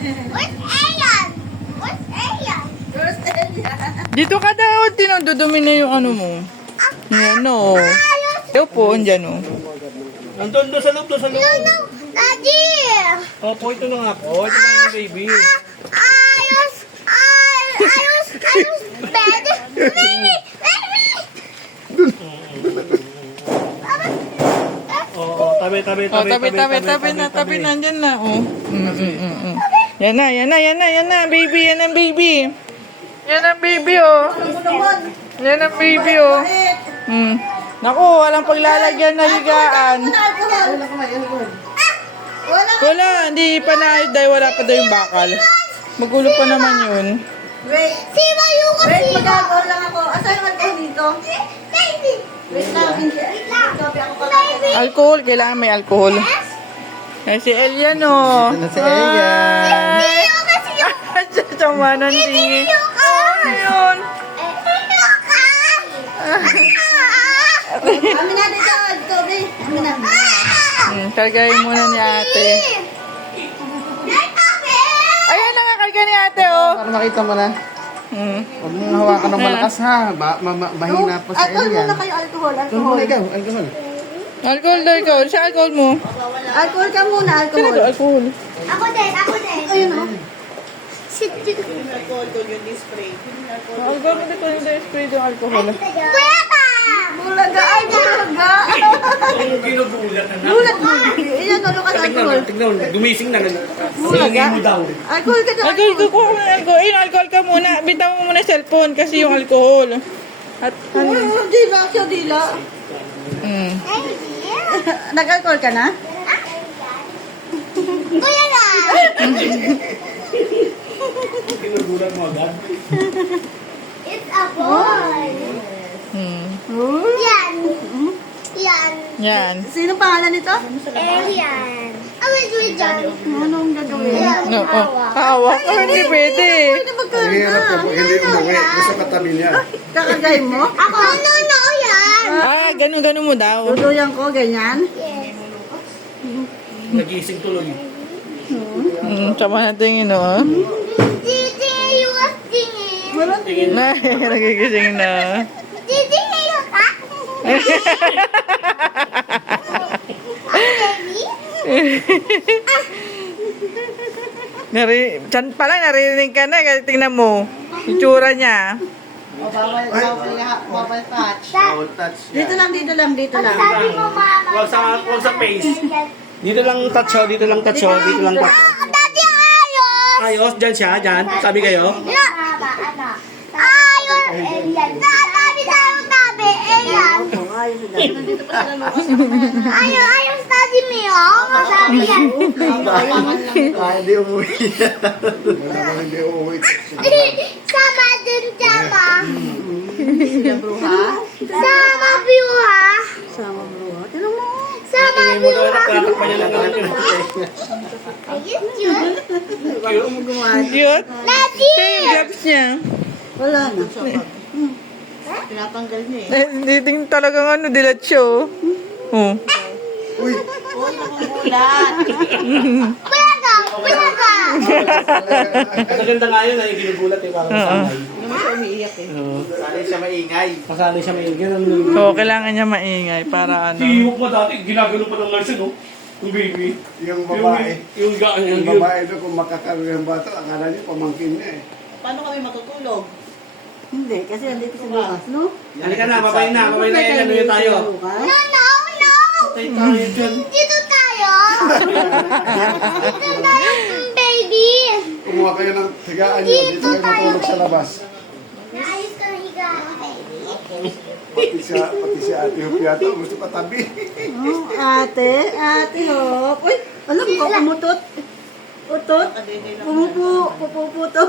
Where's Ayan? Where's Ayan? Where's Elia? Dito ka daw, tinududumi na yung ano mo. Yan o. Ito po, andyan o. Nandun doon sa loob, doon sa loob. No, Daddy! Opo, ito na nga po. Ito na yung baby. Ayos! Bed! Baby! Baby! Oo, tabi. Oh, tabi na, andyan na. Oh. Yan na, baby, yan ang baby. Yan ang baby, oh. Yan ang baby, oh. Naku, walang paglalagyan na higaan. Wala, hindi pa naayos dahil wala pa daw yung bakal. Magulo pa naman yun. Wait. Si Mayu kasi! Wait, mag-alcohol lang ako. Asan yung alcohol dito? Baby! Wait lang, hindi. Wait lang! Copy ako pa. Baby! Alcohol, kailangan may alcohol. Ay, si Elian, oh. Ito na si Elian. Hindi yung kasi yung... Tsamanan si... Ayun. Amin na dito, Toby. Amin na. Kargahin muna ni ate. Ayan na nga, karga ni ate, oh. Para makita mo na. Huwag mong hawakan ng malakas ha. Mahina pa si Alcohol Elian. muna kayo, alcohol. Huwag Alcohol. muna ikaw, alcohol. Alcohol daw ikaw. Siya alcohol mo. Alcohol ka muna, Sino alcohol. to alcohol? Ako din! Ayun o. Sit dito. Alcohol doon yung spray. Alcohol mo dito yung spray yung alcohol. Pwede! Bulaga, ay bulaga. Ginugulat na Gulat mo. Iyan, ano ka sa alcohol? Tignan, gumising na. Bulaga. mo daw. Alcohol ka doon. Alcohol, kukuha mo ng alcohol. Ayun, alcohol ka muna. Bitaw mo muna yung cellphone kasi yung alcohol. At ano? Oh, dila, siya dila. Nag-alcohol ka na? Kuya na! Ginugulat mo agad. It's a boy! Yan! Yan! Yan. Sino pangalan nito? Alien! Wait, John. Anong gagawin? No, oh. Hawak. Oh, hindi pwede. Pwede magkarga. Hindi umuwi. Gusto katabi niya. Kakagay mo? Ako? No, yan! Ah, ganun mo daw. Duduyan ko, ganyan. Yes. Nagising tuloy. Sama natin yun, oh. Didi, you was singing. Walang Tingin. Nagigising na. Didi, you ka? Baby? Diyan pa lang, narinig ka na. Kasi tingnan mo. Itsura niya. bawal touch. Touch. Dito lang, dito lang, dito lang. Sabi mo, mama. Huwag sa face. Dito lang touch, oh. Dito lang touch, oh. Dito lang touch. Daddy, ayos! Ayos, dyan siya, dyan. Sabi kayo. Ayos! Sabi tayo, tabi. Ayan. Nandito pa sila Lucas. Ayos, daddy Mio. Sabi yan. Hindi umuwi. Hindi umuwi. Sama din, sama. Sila bruha. Sama, Biwa. Sama bruha. Tinan mo. Sama, Tingin mo daw, Biwa. nakatakpan niya lang natin. Ayos, yun. Cute. Daddy! Ito yung gloves niya. Wala na. Tinatanggal niya eh. Hindi din talagang ano, dilat siya, oh. Oh. Uy! Uy, nakukulat. Pulaga! Pulaga! Maganda nga yun, ay ginugulat eh, parang masanay. Hindi mo siya umiiyak eh. Masanay siya maingay. Masanay siya maingay. So, kailangan niya maingay para ano. Tihok mo dati, ginagano pa ng nurse, no? Yung baby. Yung babae. Yung Yung babae doon, kung makakaroon ng bata, akala niya pamangkin niya eh. Paano kami matutulog? Hindi, kasi andito si Lucas, no? Halika na, babay na yan, ano yun tayo? No, no, no! Patay tayo dyan. Dito tayo! Dito tayo, baby! Kumuha kayo ng higaan niyo, dito kayo matulog sa labas. Naayos ka ng higa, baby. Pati si Ate Hope yata, gusto patabi. Oh, ate Hop. Uy, alam ko, pumutot. Putot. Pupuputo.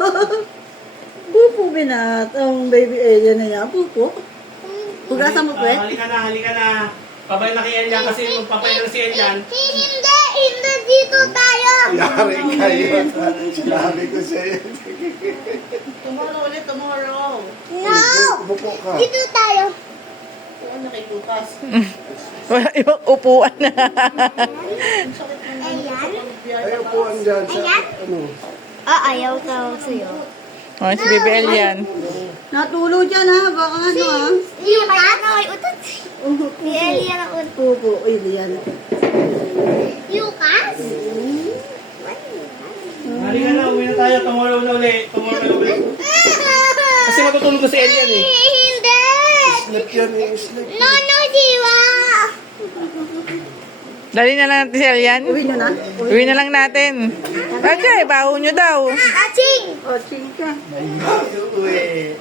Pupo binat. Ang baby Elia na yan. Pupo. Hugasan mo, Pwet. Halika na. Pabay na kay Elian kasi magpapay na si Elian. Hindi dito tayo! Yari kayo. Sinabi ko sa iyo. Tomorrow ulit, tomorrow. No! Umupo ka. Dito tayo! Saan na kay Lucas? Wala ibang upuan na. Ayan. Ay, upuan dyan sa, Ayan. ano, Ayaw ka sa'yo. Oh, si Baby Elian. Natulo dyan ha, baka ano ha. Lukas? Ay, utot. Si Elian ang utot. Opo, Elian. Lukas? Halika na, uwi na tayo. Tomorrow na uli. Kasi matutulog ko si Elian eh. Hindi! Slip yan eh, slip. No, Diwa! Dali na lang natin si Elian. Uwi nyo na. Uwi na lang natin. Okay, baho nyo daw. Aching! O, chika. Uwi.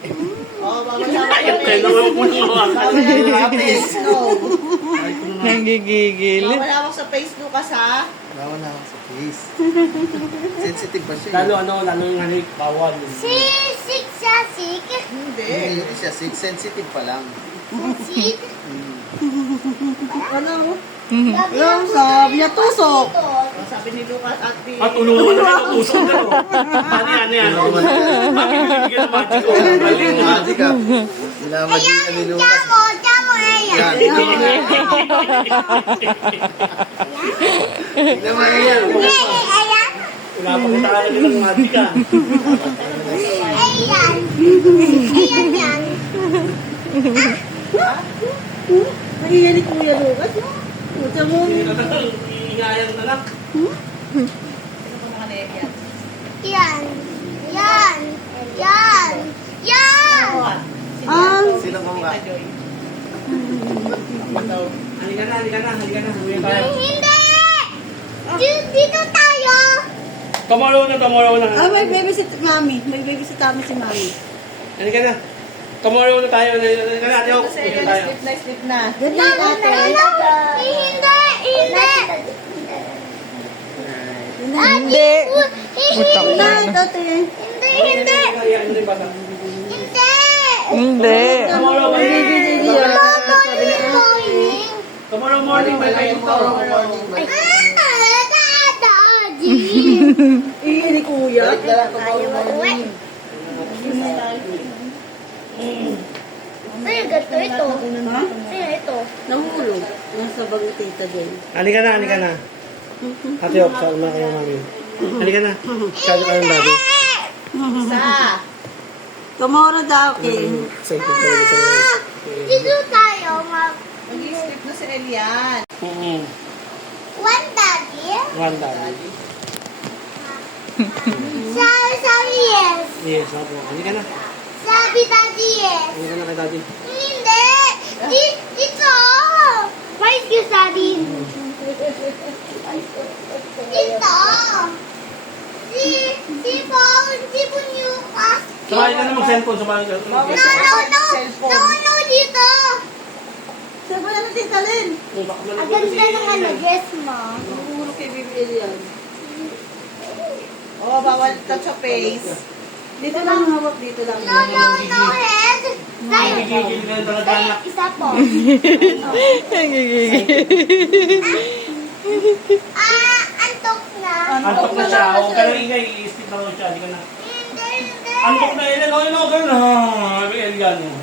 Kaya naman mo nang mawakan. Nanggigigil. Wala ako sa face, Lucas, ha? Bawa na ako sa face. Sensitive ba siya? Lalo yung halik, bawal. Sik siya, sik. Hindi siya sensitive pa lang. Sik. Ano? Yung sabi niya tusok. Sabi ni Lucas at ni... At tulungan na lang, usok na. Ano yan? Bigyan ng magic ko. Magic ka. Nilamagin ka ni Lucas. Tamo, Eya. Yan. Naman yan. Ayan. Wala pa kita alam nilang magic ka. Ayan. Ayan yan. Nagigyan ni Kuya Lucas. Puta mo. Iingayang na lang. Yan. Yan. Yan. Yan. Ah, Sino ka mukha? Halika na. Uwi tayo. Hindi. Dito tayo. Tomorrow na. may baby si Mami. May baby si Tami si Mami. Halika na. Tomorrow na tayo. Halika na, Teo. Kasi Uwi tayo. sleep na. Good night, ate. Hindi. Hindi. Utak Good na. night, ate. Hindi. Hindi ba? Hindi. Hindi. Tomorrow May baby morning. din yan. Morning. Tomorrow morning. May kayo to. Daddy. Iyan ni Kuya. Ay, gato ito. Ha? Sino ito? Nahulog. Nasa bag ni Tita Jay. Halika na. Ate, saan na kayo mami? Halika na. Sabi ka ng daddy. Isa. Tomorrow daw, okay. Excited talaga sa mga. Dito tayo, mag... Mag-sleep na si Elian. One daddy. One daddy. Sabi yes. Yes, ako. Halika na. Sabi daddy yes. Halika na kay daddy. Hindi. Dito. Why is you daddy? Dito. Si Bunyukas. Sabay ka na mag-cellphone. Sabay ka na No, dito. Sabi na natin Tita Lynn. Ang ganda ng ano, yes, ma. Nahulog kay baby Elian. Oh, bawal touch sa face. Dito lang hawak, dito lang. No, head. Tayo. Gigigil ka na talaga anak. Isa po. Nanggigigil. Antok na. Antok na siya. Huwag ka nang ingay. I-sleep na lang siya. Halika na. Hindi. Antok na Elian. Okay na. Ganun na. Elian. No.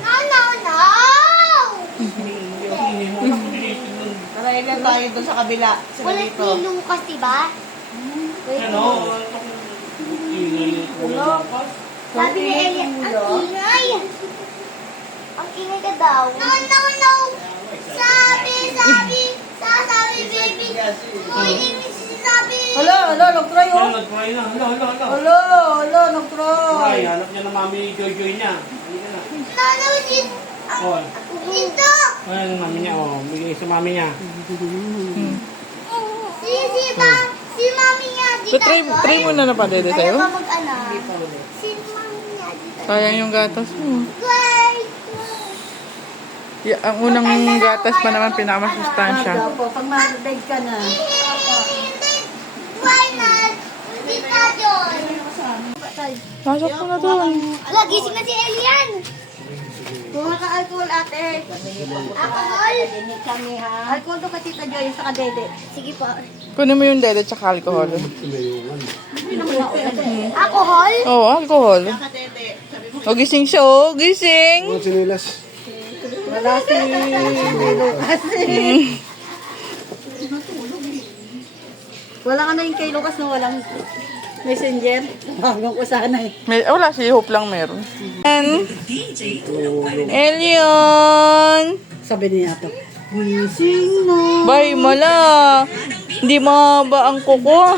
Tara, Elian tayo doon sa kabila. Sila Wala dito. si Lucas, diba? Ano? Antok na. Ingay. Sabi ni Elian, ang ingay. Ang ingay ka daw. No. Sabi, baby. Sabi. Hala, nag-try Yan, oh. nag-try na. Hala. Hala, Ay, nag-try. hanap niya na mami joy-joy niya. Halika na. No, dito. Oh. Dito. Ayan ang mami niya. Oh. Bigay sa mami niya. Si mami niya dito. So, try mo na pa dede Kaya sa'yo. ka mag-ana. Si mami niya dito. Sayang yung gatas mo. Guys. Ang unang gatas pa naman pinakamasustansya. Opo, pag ma-beg ka na. Hindi. Why not? Hindi ka doon. Pasok mo na doon. Ala, gising na si Elian. Kuha ka alcohol, ate. Alcohol? Alcohol to ka Tita Joy, sa kadede. Sige po. Kunin mo yung dede tsaka alcohol. Alcohol? Oo, alcohol. Kadede. Sabi mo, O, gising siya, oh. Gising. Mga sinilas. Wala si Lucas. Wala ka na yung kay Lucas na walang Messenger. Hanggang ko sana eh. Wala, si Hope lang meron. And, Elion! Sabi niya ito. Gising na. Bay, mala! Hindi mahaba ang kuko.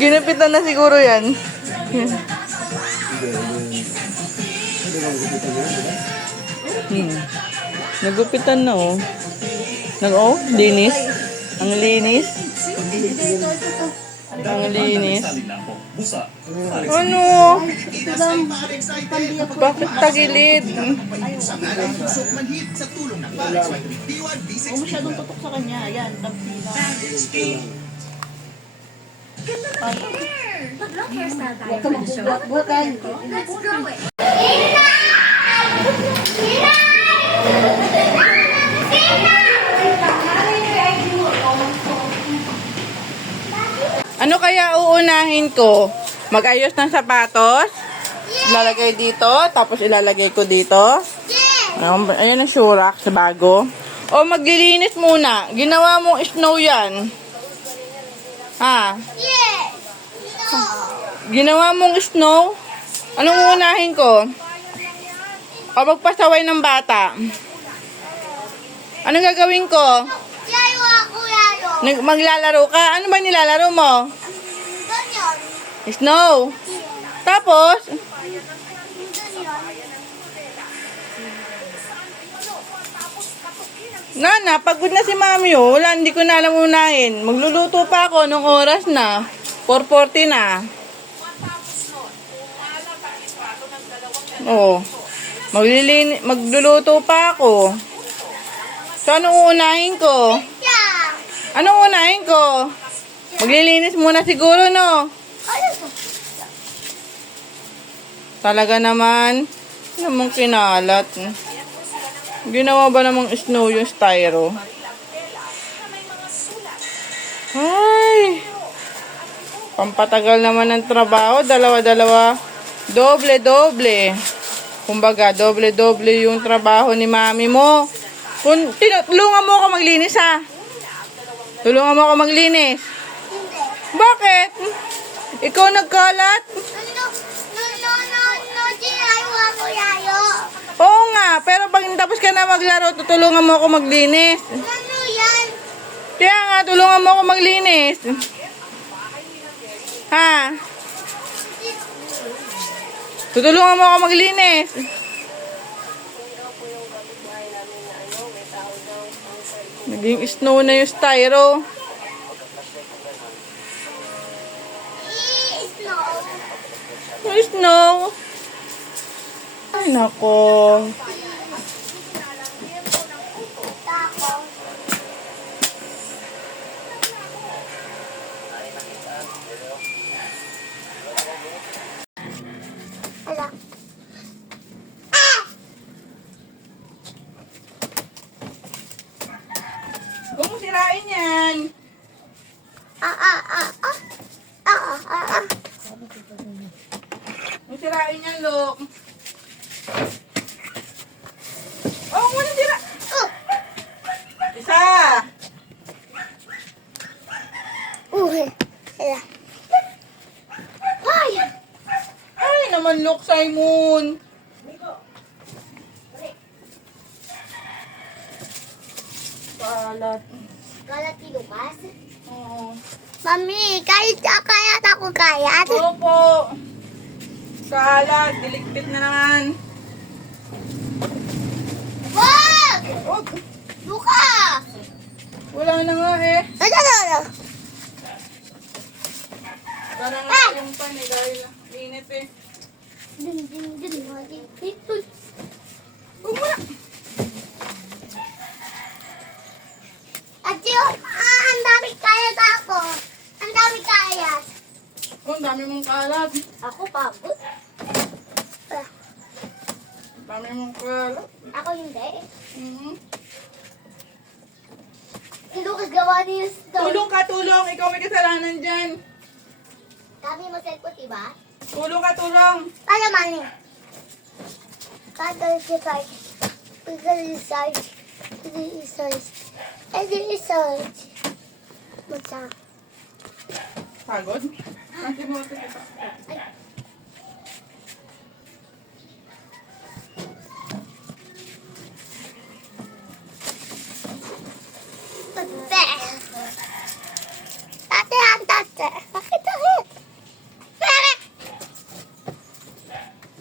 Ginupitan na siguro yan. Nagupitan na oh. Linis. Ang linis. Ang linis. Ano? Bakit tagilid? Huwag masyadong tutok sa kanya. Yan, tampila. Bukan. Ano kaya uunahin ko? Mag-ayos ng sapatos? Ilalagay dito, tapos ilalagay ko dito. Ayan ang shurak sa bago. O maglilinis muna. Ginawa mong snow yan. Ha? Yes! No! Ginawa mong snow? Anong uunahin ko? O magpasaway ng bata? Anong gagawin ko? Yayo ako, yayo! Maglalaro ka? Ano ba nilalaro mo? Ganyan! Snow. Tapos, Ganyan! Nana, pagod na si Mami oh. Wala, hindi ko na alam unahin. Magluluto pa ako nung oras na. 4:40 na. Oh. Magluluto pa ako. So, anong uunahin ko? Yeah! Anong unahin ko? Maglilinis muna siguro, no? Ano to? Talaga naman. Namang kinalat. Ginawa ba namang snow yung styro? Ay! Pampatagal naman ng trabaho. Dalawa-dalawa. Doble-doble. Kumbaga, doble-doble yung trabaho ni mami mo. Tulungan mo ako maglinis, ha? Tulungan mo ako maglinis. Hindi. Bakit? Ikaw nagkalat? No, yayo ako, yayo! Oo nga, pero pag tapos ka na maglaro, tutulungan mo ako maglinis. Ano yan? Kaya nga, tulungan mo ako maglinis. Ha? Tutulungan mo ako maglinis. Naging snow na yung styro. Snow! Yung snow. Ay, nako. Tako. Ala. Huwag mo sirain yan. Huwag sirain yan, Lok. Oh, wala sira. Isa. Ala. Ay! Ay, naman, Lok, Simon. Kalat. Galat ni Lucas? Oo. Mami, kayat ako kayat. Opo. Kalat, diligpit na naman. Wag! Oh, Lucas! wala na nga eh. Ano? Parang nga yung pan eh, dahil init eh. Din. Huwag mo na. Ate, ang dami kayat ako. Ang dami kayat. Oh, ang dami mong kalat. Ako pagod. Ang dami mong kalat. Ako hindi. Mhm. Si Lucas gawa niya yung stone. Tulong ka, tulong. Ikaw may kasalanan dyan. Dami mo cellphone, diba? Tulong ka, tulong. Paano mani? Research. Pagod? Ate mo, ate mo. Tate, tate. Bakit sakit? Bakit?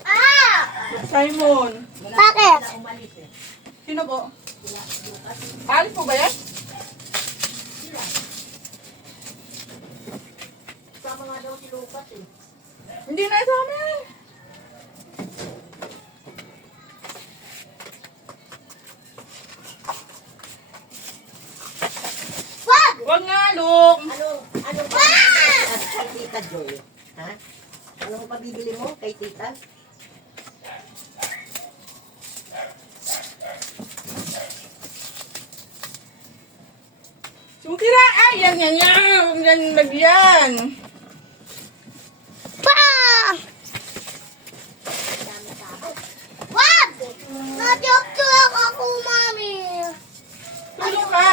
Ah! Simon. Bakit? Sino po? Alis po ba yan? Hindi na sa amin. Wag! Huwag nga, Luke. Kay Tita Joy. Ha? Ano mo pabibili mo kay Tita? Sumukira. Ay, yan. Huwag yan lagyan. Pa! Wag! Nadiyok ako, mami. Tulong ka.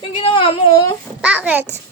Yung ginawa mo, oh. Bakit?